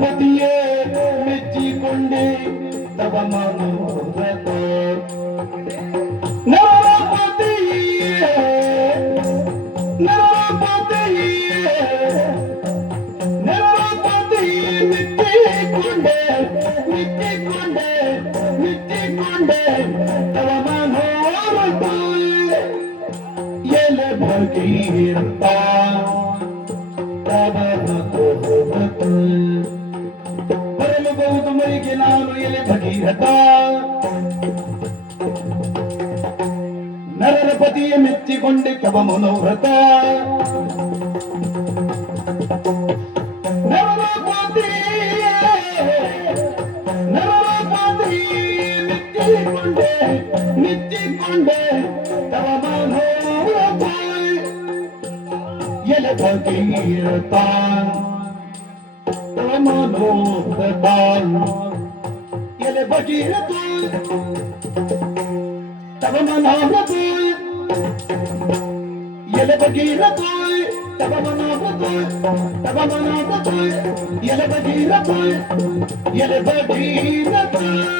ಪತಿಯೇ ಮೆಚ್ಚಿಕೊಂಡೆ ತವ ಮನೋರಥ ತಿಂದೆ ತವಮ ಎಲೆ ಭಗೀರಪ್ಪ ಪರಮ ಗೌತಮರಿಗೆ ನಾನು ಎಲೆ ಭಗೀರಥ ನರಪತಿಯ ಮೆಚ್ಚಿಕೊಂಡೆ ತವ ಮನೋವ್ರತ கொண்டே நித்தி கொண்டே தவமாய் எல பகீரத்தான் தவமானோத்தான் எல பகீரத்தான் தவமானோத்தான் எல பகீரத்தான் தவமனாகத்தாய் தவமனாகத்தாய் எல பகீரத்தாய் எல பகீரத்தாய்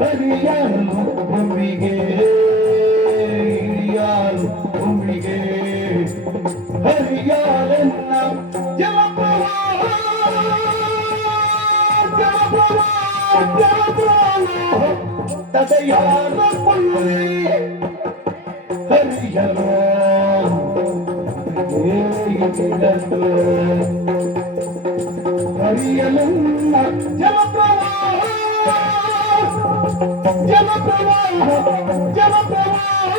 ಹರಿಯನು ಭೂಮಿಗೆ ಇಳಿಯಲು ಭೂಮಿಗೆ ಹರಿಯಲನ್ನ ಜಲಪ್ರವಾಹ ಜಲಪ್ರವಾಹ ಜಲಪ್ರವಾಹ ತದೆಯಾದ ಪುಳ್ಳಿ ಹರಿಯಲು ಏಗಿಡಲು ಹರಿಯಲನ್ನ ಜಲಪ್ರವಾಹ जब प्रवाह जब प्रवाह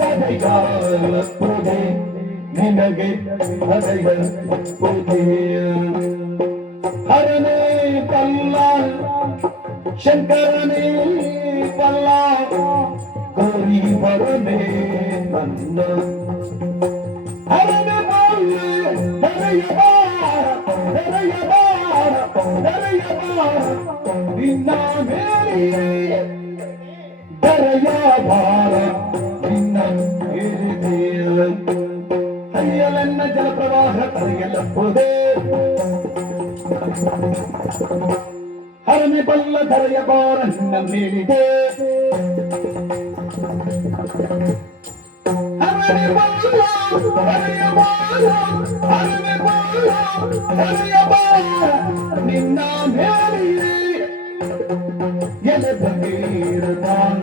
பதைகால புதே நினகே பதைகள் புதிய ஹரனே பல்லா சங்கரனே பல்லா கோரி பரமே மன்னா ಮೇಲಿಯೇ ದರೆಯ ಭಾರ ನಿನ್ನ ಹಿರಿದೆಯ ಹರಿಯಲನ್ನ ಜಲಪ್ರವಾಹ ಹರಿಯಲಪ್ಪುದೇ ಹರನೆ ಬಲ್ಲ ಧರೆಯ ಬಾರ ನಿನ್ನ ಮೇಲಿದೆ ಹರನೆ ಬಲ್ಲ ಹರೆಯ ಬಾರ ಹರನೆ ಬಲ್ಲ ಹರೆಯ ಬಾರ ನಿನ್ನ ಮೇಲಿದೆ எனக்கு நீர்தான்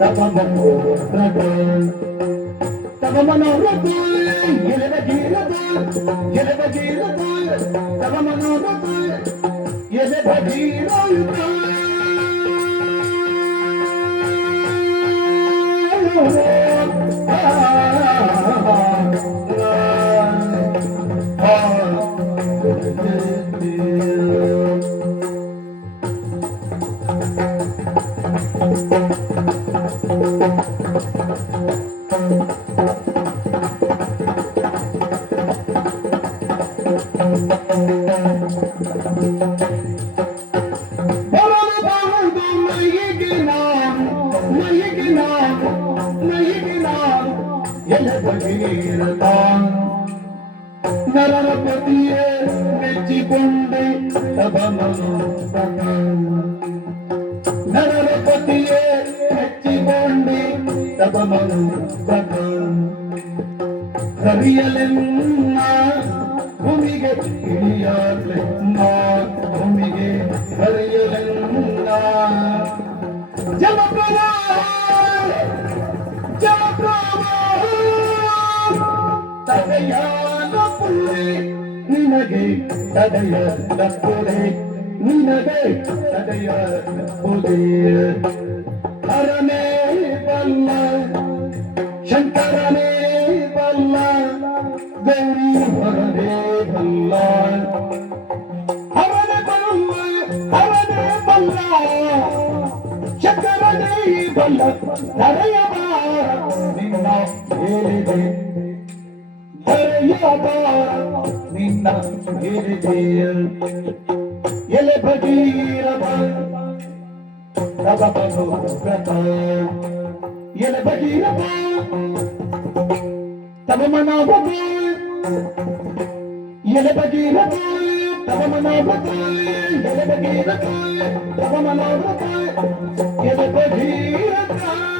தபமனோரகள் தபமனோரகள் இலவகீரதால் இலவகீரதால் தபமனோரகள் இலவகீரதால் Oh, ನರಪತಿಯೇ ಮೆಚ್ಚಿಕೊಂಡೆ ತವ ಮನೋರಥ ನರಪತಿಯೇ ಮೆಚ್ಚಿಕೊಂಡೆ ರವಿಯಲೆನ್ನ ಭೂಮಿಗೆ ಇಳಿಯಲೆನ್ನ ಭೂಮಿಗೆ ಹರಿಯಲೆನ್ನ ಜಲಪ್ರಭ ಜಲಪ್ರಭ ತಡೆಯಾದ ನಿನಗೆ ತಡೆಯದ ಪುಳೆ ನಿನಗೆ ತಡೆಯದ ಪುಳೆ ಹರಮೇ ಬಲ್ಲ ಶಂಕರನೇ ಬಲ್ಲ ಗೌರಿ ಹರನೇ ಬಲ್ಲ ಅವನೇ ಬಲ್ಲ ಅವನೇ ಬಲ್ಲ ಶಂಕರನೇ ಬಲ್ಲ ಹರೆಯಬ ನಿನ್ನ ಹೇಳಿದೆ ಹರೆಯಬ ನಿನ್ನ ಹೇಳಿದೆ ಎಲೆ ಭಗೀರಥ ತವ ಮನೋರಥ ಎಲೆ yeah, the baby, the baby, the baby, the baby, the baby, the baby, the baby, the baby, the baby, the baby, the baby, the baby,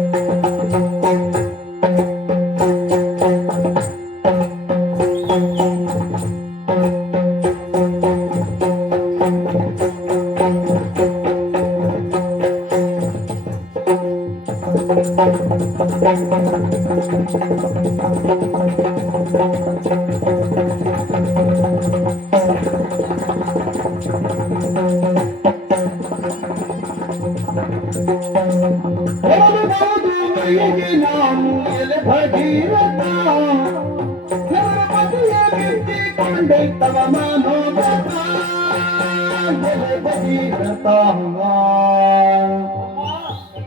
هرو